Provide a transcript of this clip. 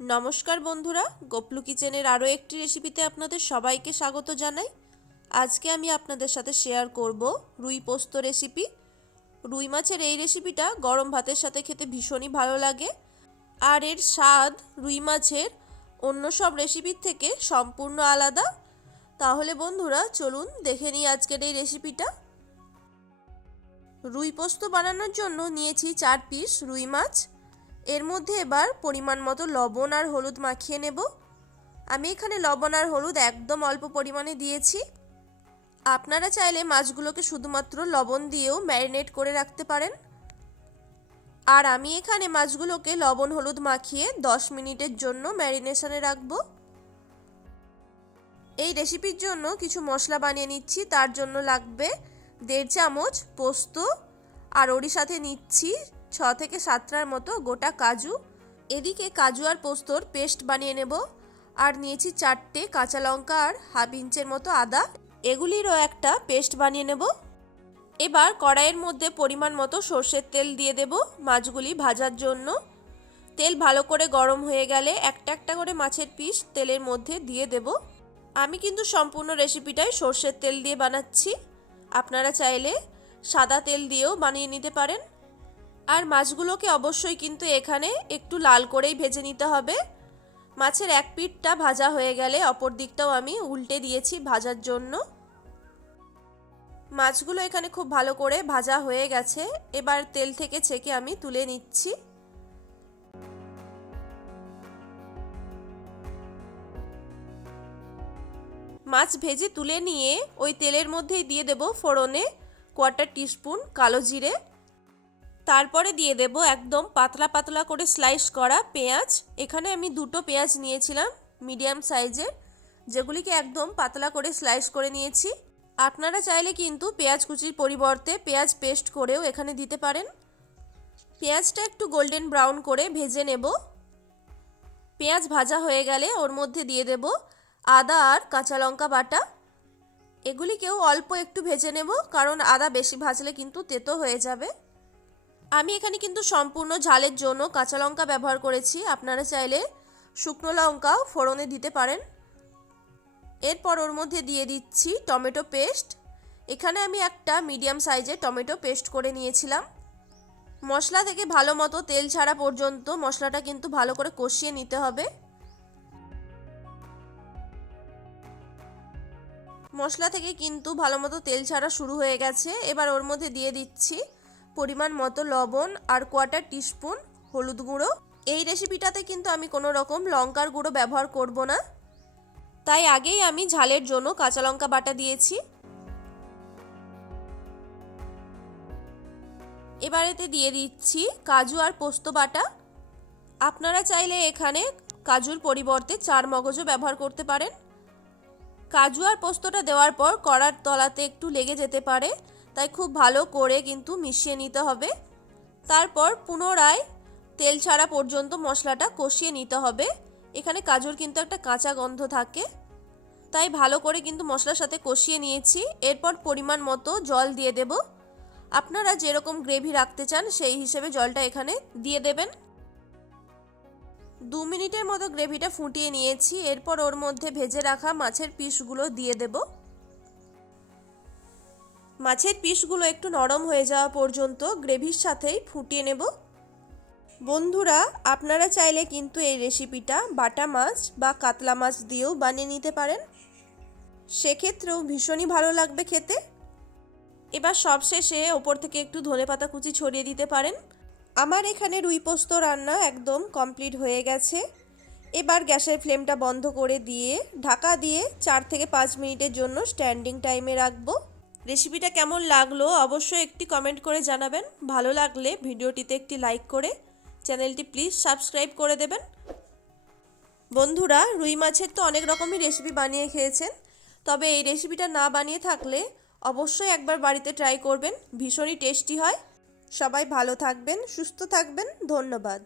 নমস্কার বন্ধুরা, গোপলু কিচেনের আরও একটি রেসিপিতে আপনাদের সবাইকে স্বাগত জানাই। আজকে আমি আপনাদের সাথে শেয়ার করব রুই পোস্ত রেসিপি। রুই মাছের এই রেসিপিটা গরম ভাতের সাথে খেতে ভীষণই ভালো লাগে, আর এর স্বাদ রুই মাছের অন্য সব রেসিপির থেকে সম্পূর্ণ আলাদা। তাহলে বন্ধুরা চলুন দেখে নিই আজকের এই রেসিপিটা। রুই পোস্ত বানানোর জন্য নিয়েছি 4 পিস রুই মাছ। এর মধ্যে এবার পরিমাণ মতো লবণ আর হলুদ মাখিয়ে নেব। আমি এখানে লবণ আর হলুদ একদম অল্প পরিমাণে দিয়েছি। আপনারা চাইলে মাছগুলোকে শুধুমাত্র লবণ দিয়েও ম্যারিনেট করে রাখতে পারেন। আর আমি এখানে মাছগুলোকে লবণ হলুদ মাখিয়ে 10 মিনিটের জন্য ম্যারিনেশনে রাখব। এই রেসিপির জন্য কিছু মশলা বানিয়ে নিচ্ছি। তার জন্য লাগবে 1.5 চামচ পোস্ত, আর ওরই সাথে নিচ্ছি 6 থেকে 7টার মতো গোটা কাজু। এদিকে কাজু আর পোস্তর পেস্ট বানিয়ে নেব। আর নিয়েছি 4টে কাঁচা লঙ্কা আর হাফ ইঞ্চের মতো আদা, এগুলিরও একটা পেস্ট বানিয়ে নেব। এবার কড়াইয়ের মধ্যে পরিমাণ মতো সর্ষের তেল দিয়ে দেব মাছগুলি ভাজার জন্য। তেল ভালো করে গরম হয়ে গেলে একটা একটা করে মাছের পিস তেলের মধ্যে দিয়ে দেব। আমি কিন্তু সম্পূর্ণ রেসিপিটাই সর্ষের তেল দিয়ে বানাচ্ছি। আপনারা চাইলে সাদা তেল দিয়েও বানিয়ে নিতে পারেন। আর মাছগুলোকে অবশ্যই কিন্তু এখানে একটু লাল করেই ভেজে নিতে হবে। মাছের এক পিঠটা ভাজা হয়ে গেলে অপর দিকটাও আমি উল্টে দিয়েছি ভাজার জন্য। মাছগুলো এখানে খুব ভালো করে ভাজা হয়ে গেছে। এবার তেল থেকে ছেঁকে আমি তুলে নিচ্ছি। মাছ ভেজে তুলে নিয়ে ওই তেলের মধ্যেই দিয়ে দেব ফোড়নে 1/4 টিস্পুন কালো জিরে। তারপরে দিয়ে দেব একদম পাতলা পাতলা করে স্লাইস করা পেঁয়াজ। এখানে আমি 2টো পেঁয়াজ নিয়েছিলাম মিডিয়াম সাইজের, যেগুলিকে একদম পাতলা করে স্লাইস করে নিয়েছি। আপনারা চাইলে কিন্তু পেঁয়াজ কুচির পরিবর্তে পেঁয়াজ পেস্ট করেও এখানে দিতে পারেন। পেঁয়াজটা একটু গোল্ডেন ব্রাউন করে ভেজে নেব। পেঁয়াজ ভাজা হয়ে গেলে ওর মধ্যে দিয়ে দেব আদা আর কাঁচা লঙ্কা বাটা। এগুলিকেও অল্প একটু ভেজে নেব, কারণ আদা বেশি ভাজলে কিন্তু তেতো হয়ে যাবে। আমি এখানে কিন্তু সম্পূর্ণ ঝালের জন্য কাঁচা লঙ্কা ব্যবহার করেছি। আপনারা চাইলে শুকনো লঙ্কাও ফোড়নে দিতে পারেন। এরপর ওর মধ্যে দিয়ে দিচ্ছি টমেটো পেস্ট। এখানে আমি একটা মিডিয়াম সাইজের টমেটো পেস্ট করে নিয়েছিলাম। মশলা থেকে ভালো মতো তেল ছাড়া পর্যন্ত মশলাটা কিন্তু ভালো করে কষিয়ে নিতে হবে। মশলা থেকে কিন্তু ভালো মতো তেল ছাড়া শুরু হয়ে গেছে। এবার ওর মধ্যে দিয়ে দিচ্ছি পরিমাণ মতো লবণ আর 1/4 টিস্পুন হলুদ গুঁড়ো। এই রেসিপিটাতে কিন্তু আমি কোনো রকম লঙ্কার গুঁড়ো ব্যবহার করব না, তাই আগেই আমি ঝালের জন্য কাঁচা লঙ্কা বাটা দিয়েছি। এবার এতে দিয়ে দিচ্ছি কাজু আর পোস্ত বাটা। আপনারা চাইলে এখানে কাজুর পরিবর্তে চার মগজও ব্যবহার করতে পারেন। কাজু আর পোস্তটা দেওয়ার পর কড়ার তলাতে একটু লেগে যেতে পারে, তাই খুব ভালো করে কিন্তু মিশিয়ে নিতে হবে। তারপর পুনরায় তেল ছাড়া পর্যন্ত মশলাটা কষিয়ে নিতে হবে। এখানে কাজুর কিন্তু একটা কাঁচা গন্ধ থাকে, তাই ভালো করে কিন্তু মশলার সাথে কষিয়ে নিয়েছি। এরপর পরিমাণ মতো জল দিয়ে দেব। আপনারা যেরকম গ্রেভি রাখতে চান সেই হিসেবে জলটা এখানে দিয়ে দেবেন। 2 মিনিটের মতো গ্রেভিটা ফুটিয়ে নিয়েছি। এরপর ওর মধ্যে ভেজে রাখা মাছের পিসগুলো দিয়ে দেব। মাছের পিসগুলো একটু নরম হয়ে যাওয়া পর্যন্ত গ্রেভির সাথেই ফুটিয়ে নেব। বন্ধুরা, আপনারা চাইলে কিন্তু এই রেসিপিটা বাটা মাছ বা কাতলা মাছ দিয়েও বানিয়ে নিতে পারেন, সেক্ষেত্রেও ভীষণই ভালো লাগবে খেতে। এবার সবশেষে ওপর থেকে একটু ধনেপাতা কুচি ছড়িয়ে দিতে পারেন। আমার এখানে রুই পোস্ত রান্না একদম কমপ্লিট হয়ে গেছে। এবার গ্যাসের ফ্লেমটা বন্ধ করে দিয়ে ঢাকা দিয়ে 4 থেকে 5 মিনিটের জন্য স্ট্যান্ডিং টাইমে রাখবো। রেসিপিটা কেমন লাগলো অবশ্যই একটি কমেন্ট করে জানাবেন। ভালো লাগলে ভিডিওটিতে একটি লাইক করে চ্যানেলটি প্লিজ সাবস্ক্রাইব করে দেবেন। বন্ধুরা, রুই মাছের তো অনেক রকমই রেসিপি বানিয়ে খেয়েছেন, তবে এই রেসিপিটা না বানিয়ে থাকলে অবশ্যই একবার বাড়িতে ট্রাই করবেন, ভীষণই টেস্টি হয়। সবাই ভালো থাকবেন, সুস্থ থাকবেন, ধন্যবাদ।